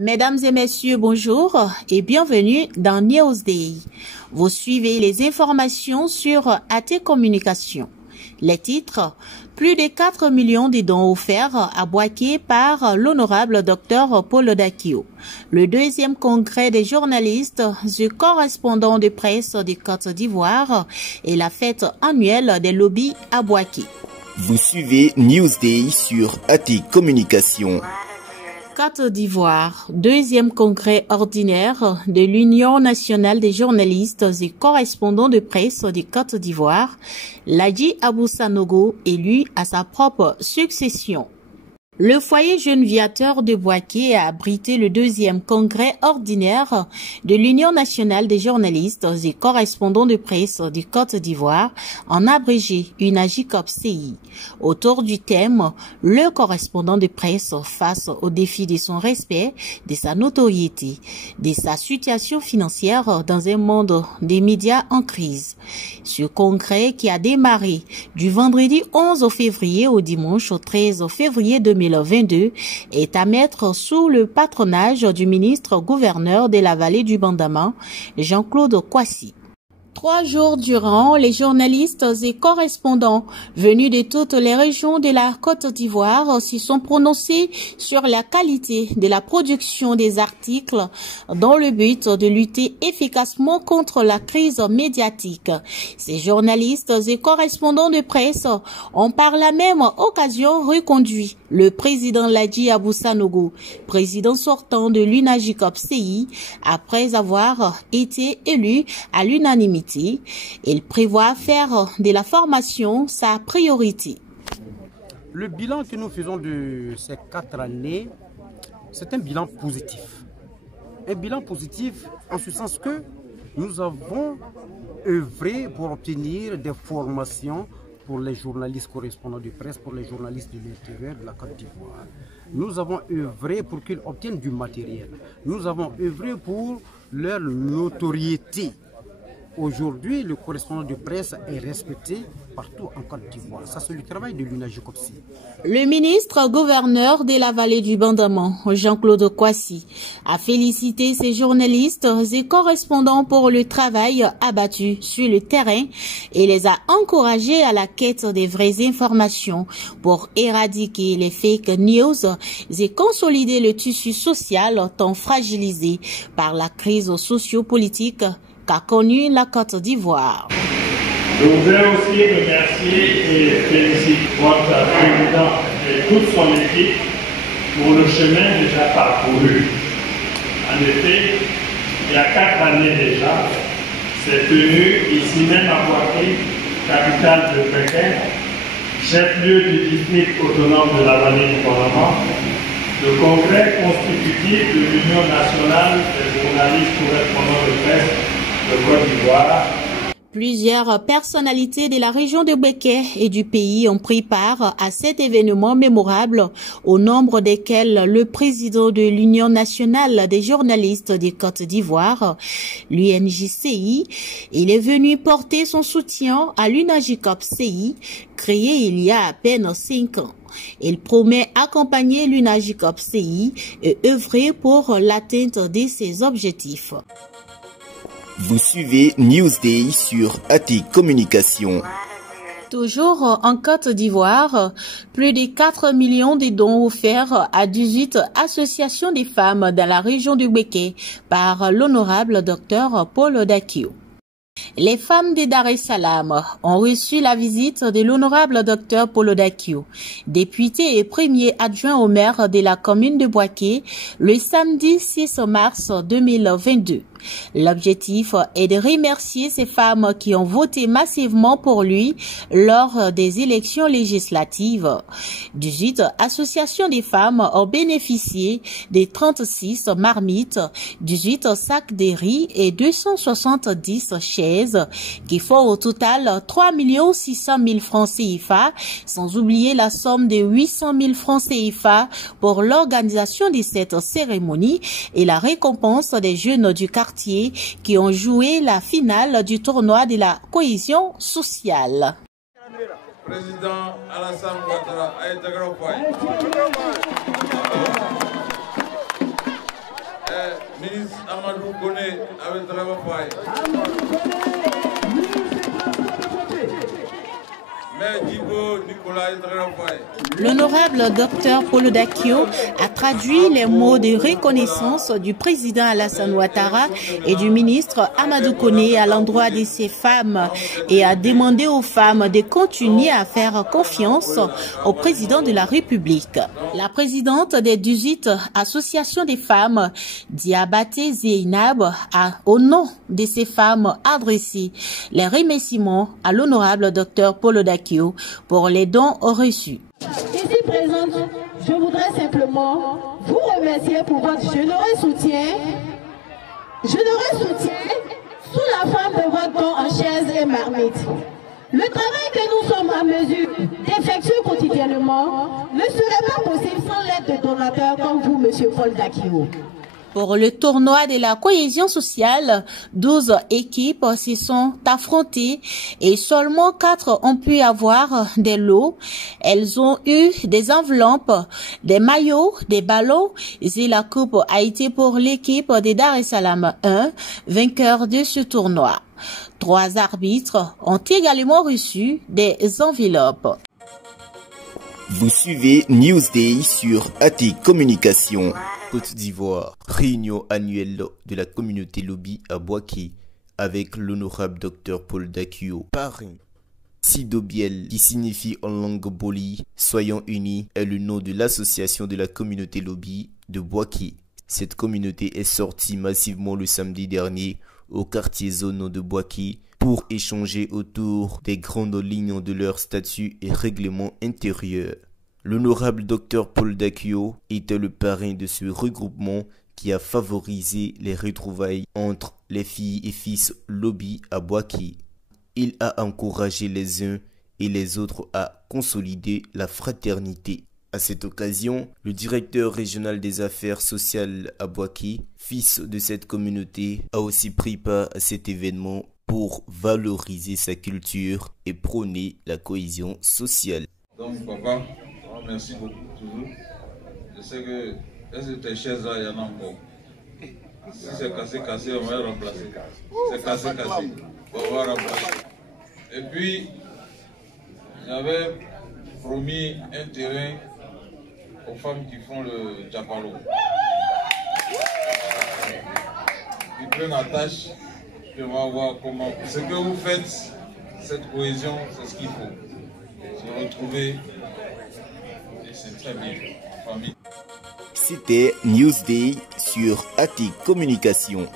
Mesdames et messieurs, bonjour et bienvenue dans Newsday. Vous suivez les informations sur AT Communication. Les titres: plus de 4 millions de dons offerts à Boaké par l'honorable Dr Paul Odakyou. Le deuxième congrès des journalistes et correspondants de presse de Côte d'Ivoire et la fête annuelle des lobbies à Boaké. Vous suivez Newsday sur AT Communication. Côte d'Ivoire, deuxième congrès ordinaire de l'Union nationale des journalistes et correspondants de presse de Côte d'Ivoire, Ladji Abou Sanogo élu à sa propre succession. Le foyer jeune viateur de Boaké a abrité le deuxième congrès ordinaire de l'Union nationale des journalistes et correspondants de presse de Côte d'Ivoire, en abrégé UNAJICOP-CI, autour du thème « Le correspondant de presse face au défi de son respect, de sa notoriété, de sa situation financière dans un monde des médias en crise ». Ce congrès qui a démarré du vendredi 11 février au dimanche 13 février 2022 est à mettre sous le patronage du ministre-gouverneur de la vallée du Bandama, Jean-Claude Kwasi. 3 jours durant, les journalistes et correspondants venus de toutes les régions de la Côte d'Ivoire s'y sont prononcés sur la qualité de la production des articles dans le but de lutter efficacement contre la crise médiatique. Ces journalistes et correspondants de presse ont par la même occasion reconduit le président Ladji Abou Sanogo, président sortant de l'UNAJICOP-CI, après avoir été élu à l'unanimité. Il prévoit faire de la formation sa priorité. Le bilan que nous faisons de ces 4 années, c'est un bilan positif. Un bilan positif en ce sens que nous avons œuvré pour obtenir des formations pour les journalistes correspondants de presse, pour les journalistes de l'intérieur de la Côte d'Ivoire. Nous avons œuvré pour qu'ils obtiennent du matériel. Nous avons œuvré pour leur notoriété. Aujourd'hui, le correspondant de presse est respecté partout en Côte d'Ivoire. Ça, c'est le travail de l'UNAJICOP-CI. Le ministre-gouverneur de la vallée du Bandama, Jean-Claude Kwasi, a félicité ses journalistes et correspondants pour le travail abattu sur le terrain et les a encouragés à la quête des vraies informations pour éradiquer les fake news et consolider le tissu social tant fragilisé par la crise socio-politique qu'a connue la Côte d'Ivoire. Je voudrais aussi remercier et féliciter votre président et toute son équipe pour le chemin déjà parcouru. En effet, il y a 4 années déjà, s'est tenu ici même à Boaké, capitale de Pékin, chef-lieu du district autonome de la vallée du Bandama, le congrès constitutif de l'Union nationale des journalistes correspondants de presse de Côte d'Ivoire. Plusieurs personnalités de la région de Boaké et du pays ont pris part à cet événement mémorable, au nombre desquels le président de l'Union nationale des journalistes de Côte d'Ivoire, l'UNJCI. Il est venu porter son soutien à l'UNAJICOP-CI, créé il y a à peine 5 ans. Il promet accompagner l'UNAJICOP-CI et œuvrer pour l'atteinte de ses objectifs. Vous suivez Newsday sur AT Communication. Toujours en Côte d'Ivoire, plus de 4 millions de dons offerts à 18 associations de femmes dans la région du Boaké par l'honorable Dr Paul Odakyou. Les femmes de Dar es Salaam ont reçu la visite de l'honorable Dr Paul Odakyou, député et premier adjoint au maire de la commune de Boaké, le samedi 6 mars 2022. L'objectif est de remercier ces femmes qui ont voté massivement pour lui lors des élections législatives. 18 associations de femmes ont bénéficié des 36 marmites, 18 sacs de riz et 270 chaises qui font au total 3 600 000 francs CFA, sans oublier la somme de 800 000 francs CFA pour l'organisation de cette cérémonie et la récompense des jeunes du quartier qui ont joué la finale du tournoi de la cohésion sociale. Président Alassane Ouattara, ministre Amadou Koné avec travail. L'honorable docteur Polo Dakio a traduit les mots de reconnaissance du président Alassane Ouattara et du ministre Amadou Koné à l'endroit de ces femmes et a demandé aux femmes de continuer à faire confiance au président de la République. La présidente des 18 associations des femmes, Diabaté Zeynab, a, au nom de ces femmes, adressé les remerciements à l'honorable docteur Polo Dakio pour les dons reçus. Ici présente, je voudrais simplement vous remercier pour votre généreux soutien sous la forme de votre don en chaises et marmites. Le travail que nous sommes en mesure d'effectuer quotidiennement ne serait pas possible sans l'aide de donateurs comme vous, Monsieur Paul Dakio. Pour le tournoi de la cohésion sociale, 12 équipes se sont affrontées et seulement 4 ont pu avoir des lots. Elles ont eu des enveloppes, des maillots, des ballons et la coupe a été pour l'équipe de Dar es Salaam 1, vainqueur de ce tournoi. 3 arbitres ont également reçu des enveloppes. Vous suivez Newsday sur AT Communication. Côte d'Ivoire, réunion annuelle de la communauté lobby à Bouaké avec l'honorable docteur Paul Dakio, parrain. Sidobiel, qui signifie en langue boli, soyons unis, est le nom de l'association de la communauté lobby de Bouaké. Cette communauté est sortie massivement le samedi dernier au quartier zone de Bouaké pour échanger autour des grandes lignes de leur statut et règlement intérieur. L'honorable docteur Paul Dakio était le parrain de ce regroupement qui a favorisé les retrouvailles entre les filles et fils lobby à Bouaké. Il a encouragé les uns et les autres à consolider la fraternité. À cette occasion, le directeur régional des affaires sociales à Bouaké, fils de cette communauté, a aussi pris part à cet événement pour valoriser sa culture et prôner la cohésion sociale. Donc papa, merci beaucoup toujours. Je sais que tes chaises là, il y en a encore. Si c'est cassé, on va remplacer. C'est cassé, on va remplacer. Et puis, j'avais promis un terrain aux femmes qui font le Japalo. Ils prennent la tâche, puis on va voir comment. Ce que vous faites, cette cohésion, c'est ce qu'il faut. Se retrouver, et c'est très bien, en famille. C'était Newsday sur AT Communication.